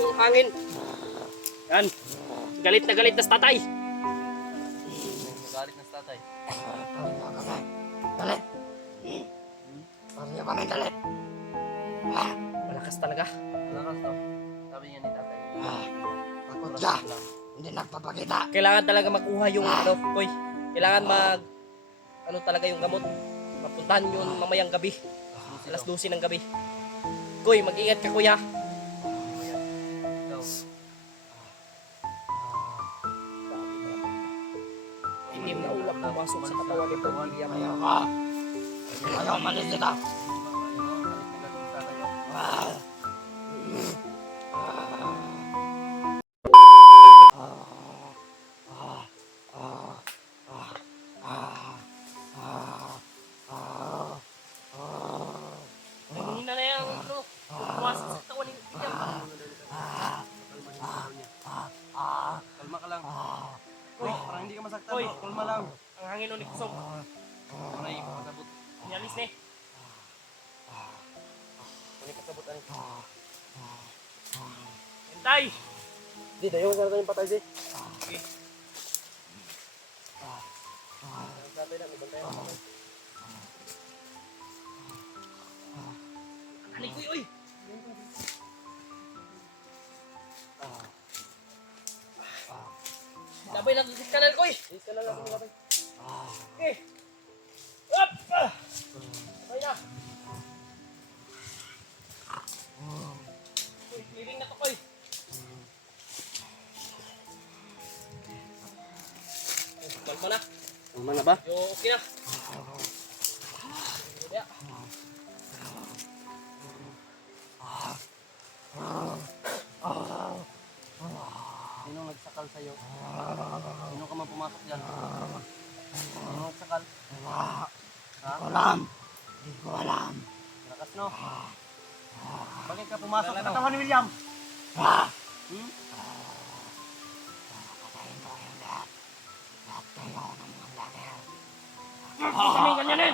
yung hangin. Yan. Galit na sa tatay. Galit na sa tatay. Galit. Parang niya kami galit. Malakas talaga. Malakas to. Sabi niya ni tatay. Takot ka. Hindi nagpapakita. Kailangan talaga makuha yung ano, Koy. Kailangan ano talaga yung gamot. Mapuntahan yun mamayang gabi. Alas 12 ng gabi. Koy, mag-ingat ka, kuya. Ikaw. Hindi na ulap na masok sa katawan nito. William. Ayaw ka. Ayaw malis kita. Kanina na yan, ano, pumasok sa katawan ni William. Kalma ka lang. Uy, Parang hindi ka masaktan. Uy. Kalma lang. Ang hangin ni Kusog. Aray, pasabot. Nialis na eh. Kunin kasabot ani. Hintay! Di, dayo sa natin yung patay, di. Okay. Tatay na, may bantay na. Ani, kuy, uy! Labay na sa kanal, kuy! Dis ka na lang, sige tatay. Okay. Up! Labay na! Kuy, clearing na to, kuy! Kalma na. Kalma na ba? Yo, okay na. Ya. Sino nagsakal sa'yo? Sino ka man pumasok dyan? Sino nagsakal? Ha? Alam. Hindi ko alam. Malakas, no? Bakit ka pumasok sa katawan ni William? Hmm? Patayin ko kayong lahat. Lahat kayo ng mga vlogger. Kaming ganyan eh.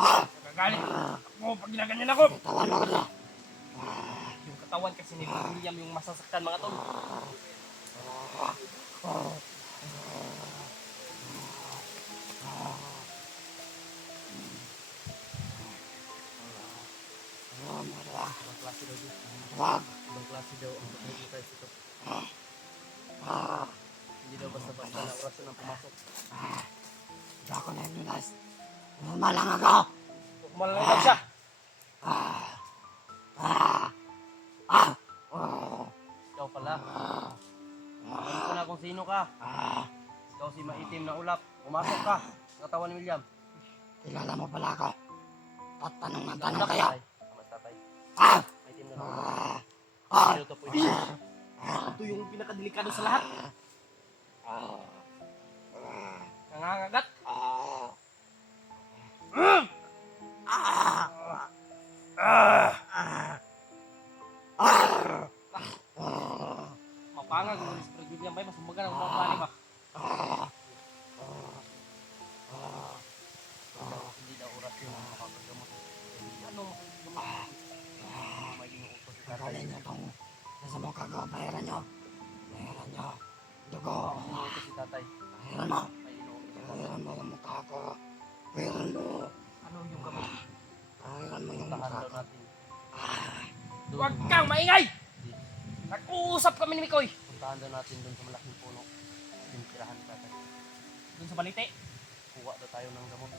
Nagagalit ako pag ginaganyan ako. Tawan ako na. Yung katawan kasi ni William yung masasaktan mga tol. Ibang klase daw dito. Wag. Ibang klase daw ang nakikita ito. Hindi daw basta-basta na orasyon ang pumasok. Hindi ako na inunas. Normal lang ako. Kumalang lang siya. Ikaw pala. Alam ko na kung sino ka. Ikaw si maitim na ulap. Pumasok ka sa katawan ni William. Kilala mo pala ako. Ba't tanong ng Ikaw tanong ulap, kayo? tatay. Tama, tatay. Ah! Maitim na ulap. Ah! Sino to pwede siya? Ito yung pinakadelikado sa lahat. Nangangagat. Mapangag mo si Brad William ba? Masumbagan ang mga bali ba? Hindi daw orasyon ang makakagamot. Ano? May inuutos si tatay. Galing niyo itong nasa mukha ko. Bayaran niyo. Bayaran niyo. Dugo. Inuutos si tatay. Bayaran mo. May inuutos si tatay. Bayaran mo yung mukha ko. Bayaran mo. Ano yung gamot? Bayaran mo yung Tahan mukha daw ko. natin. Huwag kang maingay! Nag-uusap kami ni Mikoy. Puntahan daw natin doon sa malaking puno. Yung tirahan ni tatay. Doon sa balite. Kuha daw tayo ng gamot.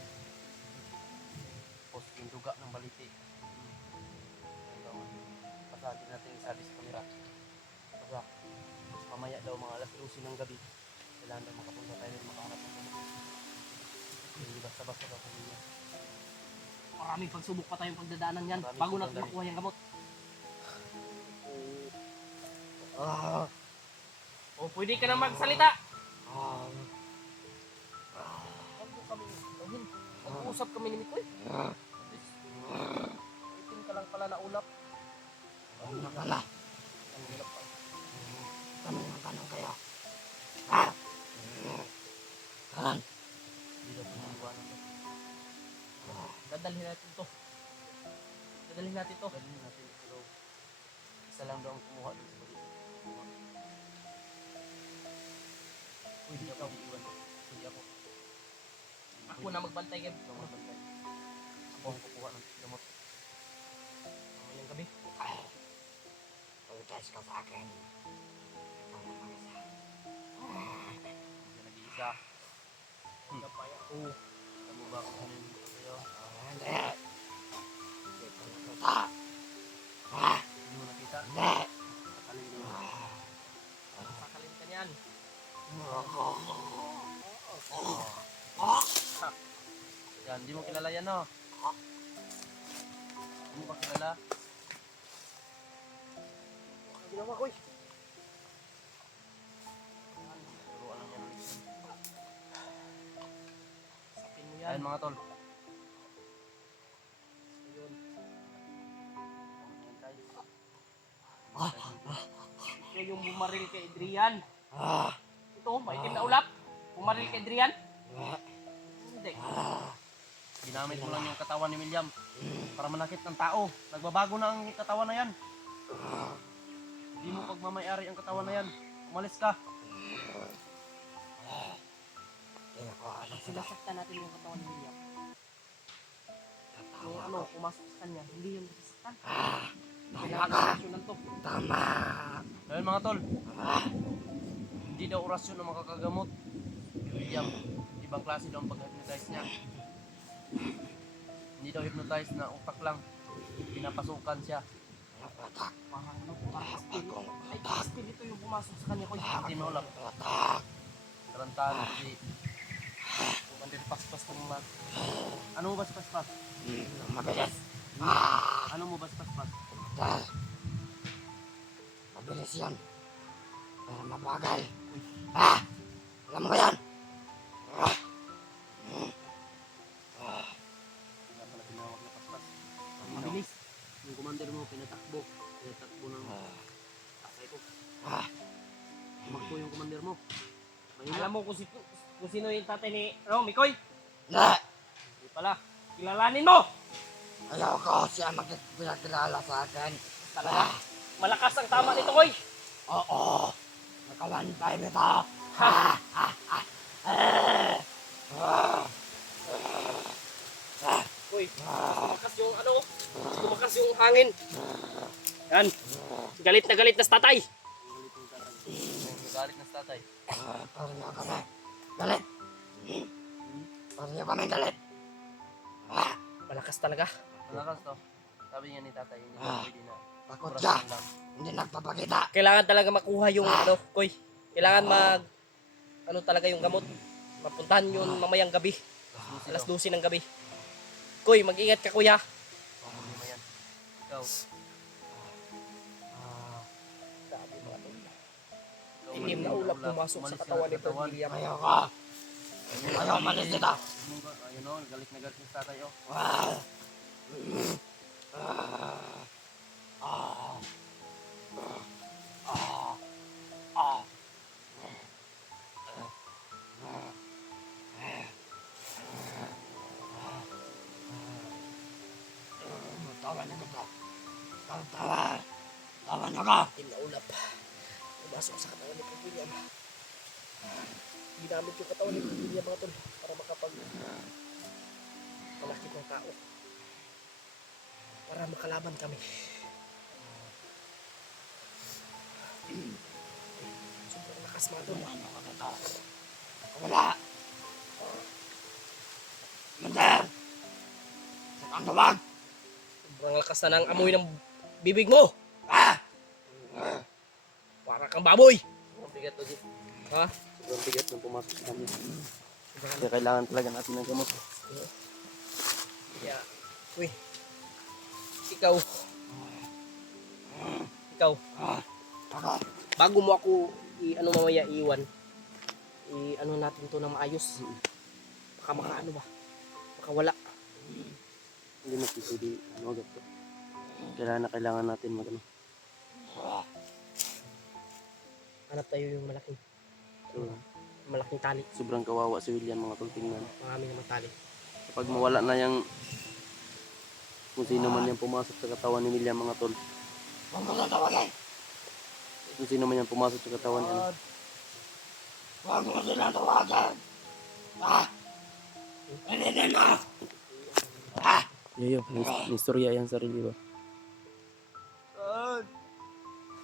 Tapos yung duga ng baliti. Pasahin natin isabi sa kamera. Basta, mamaya daw mga alas 12 ng gabi. Kailangan daw makapunta tayo at makahanap ng gamot. Hindi basta-basta daw kung niya. Maraming pagsubok pa tayong pagdadaanan yan Maraming bago natin sobrang makuha yung gamot. O pwede ka na magsalita. Huwag mo kami gawin. Mag-uusap kami ni Mikoy. Itim ka lang pala na ulap. Ano na pala? Ang hirap pa. Tanong ng tanong kayo. Hindi daw piniiwanan daw. Dadalhin natin to. Dadalhin natin to. Dalhin natin ito daw. Isa lang daw ang kumuha dun sa balik. Uy, di ako iiwan. Hindi ako. Ako na magbantay kay Ikaw magbantay. Ako ang kukuha ng gamot. mamayang gabi. Pagkais ka sa akin. Ikaw na mag-isa. Hindi ka nag-iisa. Gapay ako. Alam mo ba kung ano yung gusto sa'yo? Hindi. Hindi ko nakita. Hindi mo nakita? Hindi. Sakalin mo. Sakalin ka niyan. Yan, hindi mo kilala yan, no? Hindi mo ba kilala? Ginawa ko eh. Turuan lang yan ulit. Sapin mo yan. Ayun mga tol. Ayun. Ayan, guys. Ito yung bumaril kay Adrian. Ah. Ito, maitim na ulap. Bumaril kay Adrian. Hindi. Ginamit mo lang yung katawan ni William para manakit ng tao. Nagbabago na ang katawan na yan. Hindi mo pagmamayari ang katawan na yan. Umalis ka. Hindi ako alam sila. Sinasaktan natin yung katawan ni William. Yung ano, pumasok sa kanya, hindi yung nasasaktan. Tama Kailangan ka. ng aksyonan to. Tama. Ayun mga tol. Hindi daw orasyon ang makakagamot. Si William, ibang klase daw ang pag-hypnotize niya. Hindi daw hypnotize na utak lang. Pinapasukan siya. Napatak Parang ano, parang spirit. akong Ay, utak. spirit ito yung pumasok sa kanya ko. Hindi mo ulap. Utak. Tarantahan si Commander Paspas ng mag. Ano mo ba si Paspas? Mabilis. Ano mo ba si Paspas? Dahil mabilis yan. Pero mabagal. Alam mo ba yan? Wala pala tinawag na Paspas. Mabilis. Yung commander mo, pinatakbo ng tatay ko. Tumakbo yung commander mo. Alam mo kung sino yung tatay ni Mikoy? Hindi. Hindi pala. Kilalanin mo! Ayaw ko siya magpinakilala sa akin. Talaga. Malakas ang tama nito, Koy. Oo. Nakalantay nito. Koy, lumakas yung ano, lumakas yung hangin. Yan. Galit na sa tatay. Galit na sa tatay. Parang niyo kami. Galit. Parang niyo kami galit. Malakas talaga. Malakas to. Sabi niya ni tatay, hindi na pwede na. Takot Orasyon siya. lang. Hindi nagpapakita. Kailangan talaga makuha yung ano, Koy. Kailangan ano talaga yung gamot. Mapuntahan yun mamayang gabi. Alas 12 ng gabi. Koy, mag-ingat ka, kuya. Hindi mo yan. Ikaw. Grabe mga tol. Ikaw Itim na ulap pumasok sa Umalis katawan yan nito, katawan. William. Ayaw ko. Ayaw malis dito. Ayun o, galit na galit yung tatay oh. Tawan niyo ko. Tawan niyo ko. Itim na ulap. Pumasok sa katawan ni William. Ginamit yung katawan ni William mga tol para makapag malakit ng tao. Para makalaban kami. Sobrang lakas mga tol. Tawan niyo ko dito. Wala. Mander. Sakang tawag. Sobrang lakas na ng amoy ng bibig mo. Para kang baboy. Ang bigat to, Jit. Ha? Sobrang bigat nung pumasok sa kanya. Kaya kailangan talaga natin ng gamot. Kaya, uy. Ikaw. Ako. Bago mo ako ano mamaya iwan. Ano natin to na maayos. Baka makaano ba? Baka wala. Hindi na pwede ano agad to. Kailangan natin mag ano. Hanap tayo yung malaking tali. Sobrang kawawa si William mga tol, tingnan. Marami naman tali. Kapag mawala na yung kung sino man yung pumasok sa katawan ni William mga tol, Huwag mo tatawagin. Kung sino man yan pumasok sa katawan yan. Huwag mo silang tawagan. Ah! Pilitin mo! Ah! Yoyo, nistorya yan sarili ba?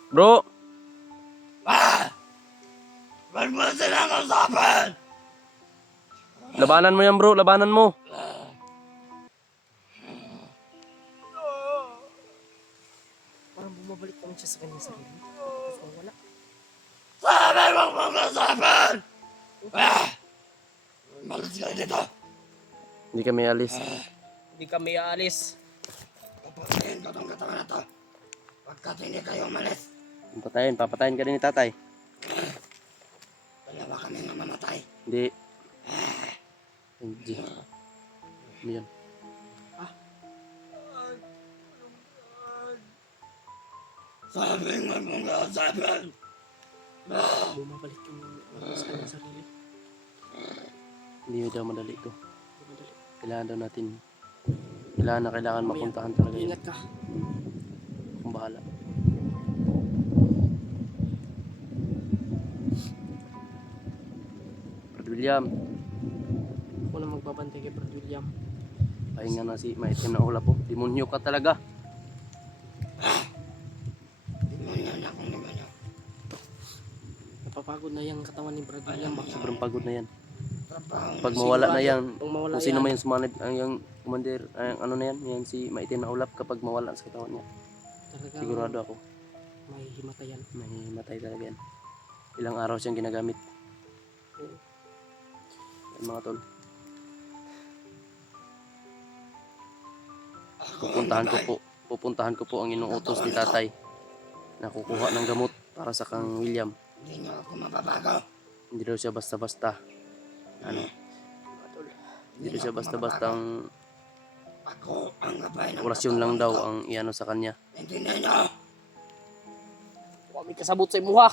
Bro! Ah! Huwag mo silang kausapin! Labanan mo yan bro, labanan mo. Parang bumabalik naman siya sa kanyang sarili. Tapos mawala. Sabi huwag mo kausapin! Ah! Malis kayo dito! Hindi kami alis. Hindi kami aalis. Papatayin ko tong katawan na to. Pagkat hindi kayo umalis, Papatayin ka rin ni tatay. dalawa kami mamamatay. Hindi. Hindi. Ano yan? Sabi huwag mo kausapin! Ah! Bumabalik yung sa kanyang sarili. Hindi daw madali ito. Bumabalik. Kailangan daw natin. Kailangan mapuntahan talaga yun. Ingat ka. Kung bahala. Brad William, Ako na magbabantay kay Brad William. pahinga na si maitim na ulap po. Demonyo ka talaga. Demonyo na akong demonyo. Napapagod na yung katawan ni Brad William. Sobrang pagod na yan. Trabaho Pag mawala na yan, Pag mawala kung sino yan, man yung sumanib, yung commander, ano na yan, yan si maitim na ulap kapag mawala sa katawan niya. talagang Sigurado ako, may himatayan. may matay talaga yan. Ilang araw siyang ginagamit. Yan mga tol. Pupuntahan ko po ang inuutos ni tatay na kukuha ng gamot para sa kang William. Hindi niyo ako mababago. Hindi daw siya basta-basta. Ano? Hindi daw siya basta-bastang Ako ang gabay ng orasyon lang daw ang iano sa kanya. Intindihan niyo? Huwag may kasabot sa imuha.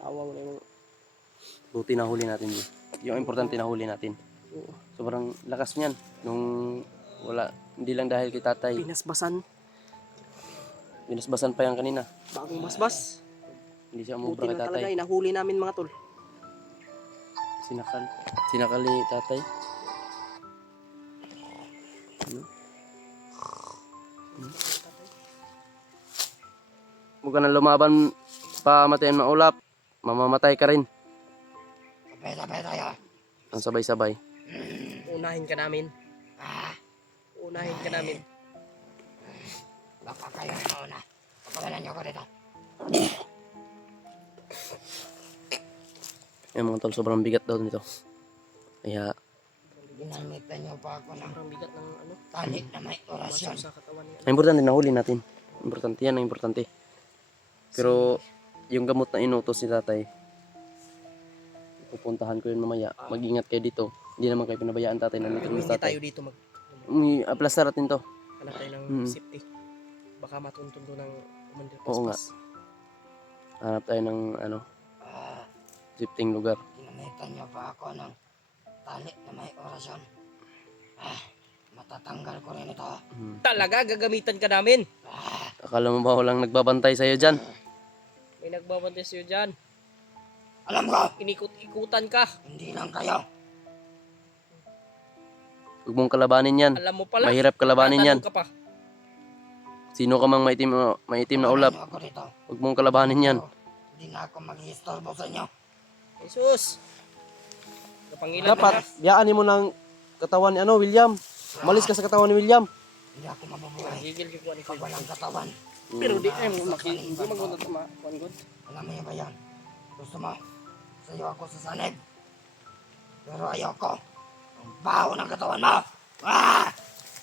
Alawa mo na yung... Buti nahuli natin yun. Yung importante nahuli natin. Oo. Sobrang lakas niyan. Nung wala, hindi lang dahil kay tatay. Pinasbasan. Binasbasan pa yan kanina. Bagong basbas. Hindi siya Buti umubra kay na talaga. tatay. Inahuli namin mga tol. Sinakal ni tatay. Ano? Huwag ka nang lumaban pa matayin maulap. Mamamatay ka rin. Sabay-sabay tayo. Ang sabay-sabay. Unahin ka namin. Ah! Unahin ka namin. Baka kayo na una. Pagkawalan niyo ako dito. Yung mga tol, sobrang bigat daw nito. Kaya, Ginamitan niyo pa ako ng Sobrang bigat ng ano. tali na may orasyon. Masok sa katawan niya. ang importante nahuli natin. Importante yan, ang importante. Pero, yung gamot na inutos ni tatay, pupuntahan ko yun mamaya. Mag-ingat kayo dito. Hindi naman kayo pinabayaan tatay na nito Pero ni hindi tatay. tayo dito mag... Aplastar natin to. Hanap tayo ng Mm. safety. Baka matuntun doon ng commander Oo nga. paspas. Hanap tayo ng ano, Ah! sifting lugar. Ginamitan niyo pa ako ng tali na may orasyon. Ah! Matatanggal ko rin ito. Talaga, gagamitan ka namin. Ah! Akala mo ba walang nagbabantay sa'yo dyan? May nagbabantay sa'yo dyan. Alam ko! Inikot-ikutan ka. Hindi lang kayo. Huwag mong kalabanin yan. Alam mo pala. Mahirap kalabanin yan. Tatanong ka pa. Sino ka mang maitim na ulap, Pagkawalan niyo ako dito. huwag mong kalabanin yan. Hindi na ako mag-iistorbo sa inyo. Jesus. Kapangilan Dapat, ka. biyaan mo ng katawan ni ano, William. Umalis ka sa katawan ni William. Hindi ako mabubuhay. Gigil kikuha ni Pag walang katawan. Pero di ay hindi magpunta tama. Kuan good. Alam mo yun ba yan? Gusto mo? Sa'yo ako sa sanib. Pero ayoko. Ang baho ng katawan mo! Ah!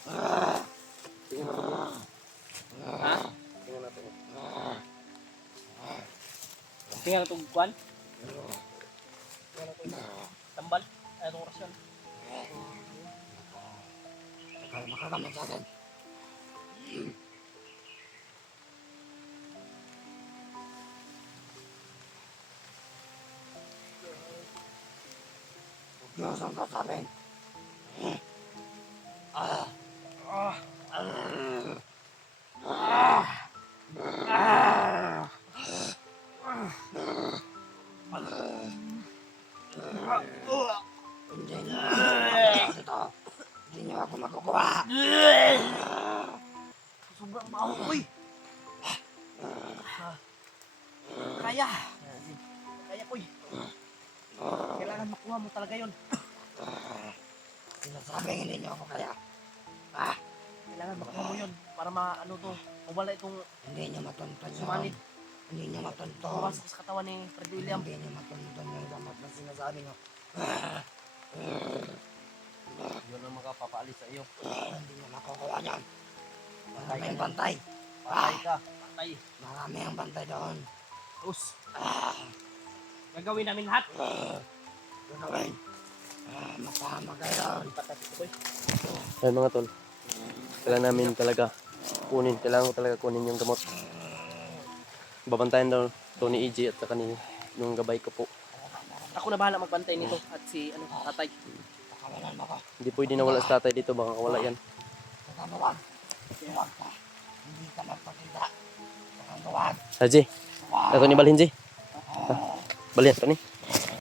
Ah! Ha? Tingnan itong kuan. Tambal. Ay, itong orasyon. Kaya makagamit sa akin. Diyos ang kasabing. Ah! Ah! Ah! Ah! sobrang baho, uy. Kaya. Kaya, uy. Kailangan makuha mo talaga yun. Sinasabing hindi niyo ako kaya. Kailangan makuha mo yun para maano to, mawala itong Hindi niyo matunton yun. sumanid. Hindi niyo matunton. Pumasok sa katawan ni Fred William. Hindi niyo matunton yung gamot na sinasabi niyo. Yun ang makapapaalis sa iyo. Hindi niyo makukuha niyan. Patay ka Maraming niyan. bantay. Patay ka. Patay. Marami ang bantay doon. Us. Gagawin namin lahat. Gagawin. Mapahama kayo doon. Lipat natin ito, boy. Ayan mga tol. Kailangan namin talaga kunin. Kailangan ko talaga kunin yung gamot. Babantayan daw to ni EJ at saka ni yung gabay ko po. Ako na bahala magbantay nito at si tatay. Pakawalan mo ko. Hindi pwede nawala sa tatay dito. Baka wala yan. Pagkamuwag. Huwag ka. Hindi ka magpakita. Pagkamuwag. Haji. Ito ni Balhin, Ji. Balhin ito ni.